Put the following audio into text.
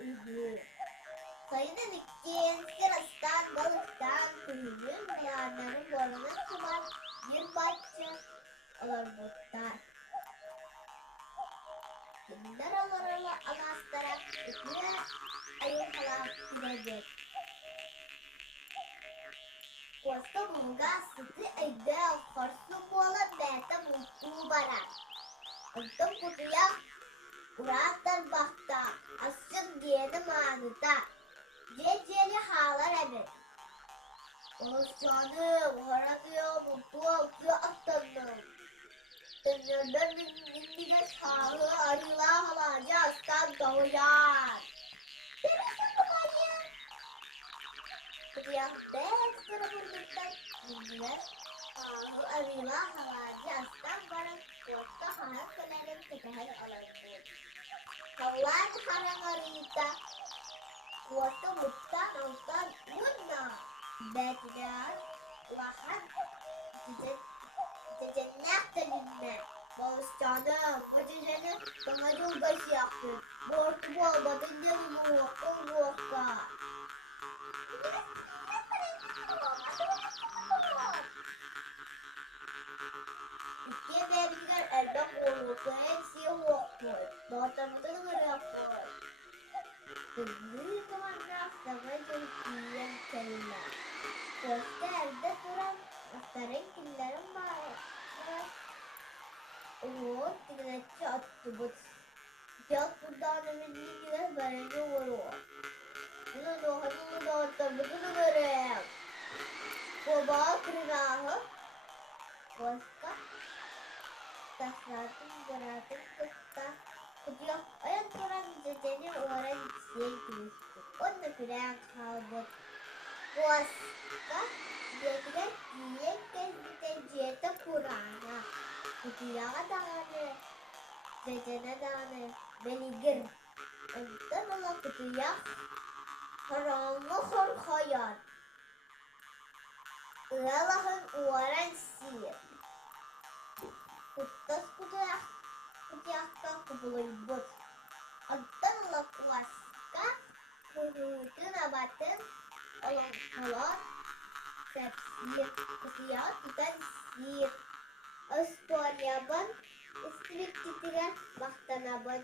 idi. Sayının ikinci sırasından balıktan kuyunun bulanların borunun kuman bir bahçe olur muhtar. Günler olur anastara ötüye ayın kalan gidecek. Kosta bulga sıtı ayda korsu bola beta mutlu barak. Untuk kutuya uratan bakta asıl diyeni manıta. Ceceli halar evet. Oluşcanı varanıyor mutlu okuyor aktanım. Dünyadan dindiğine sağlığı arıla halaca aslan doğuyan. Birisi bu hayır. Kıyav bez tarafından dindiğine sağlığı arıla halaca aslan baran orta hayat kalerin tekeher alanı. Kawan harang arita. Kuwata mutta nonton muna. Bedar lahan jejenak telinna. Baus canım, bacıcanı bana başı yaptı. Bortu bu batınca bir muhakka. İki vergiler elbette olurdu. Hepsi yoktu. Doğrudan yaptı. Demi kemanaf sama jengkian kelima. Poster erde kurang sering kendaraan mahal. Tinggal cat tubut. Jauh sudah namanya juga barangnya walau. Ini doa betul berem. Coba kerana poska tasratun beratun kita. Ketiak ayat kurang jajannya orang siang kristu. Untuk kurang kalbot puasa dia tidak siang kita jeta kurangnya. Ketiak tangannya jajannya tangannya beliger. Untuk malah ketiak harangu khayat. Lalahan orang siang. Kutas ketiak Ketiakka kebulibut. Antan lakuaska kurutin abatin olong-olong sepsir ketiak kita sir. Aspuanyaban istri kitiran baktan aban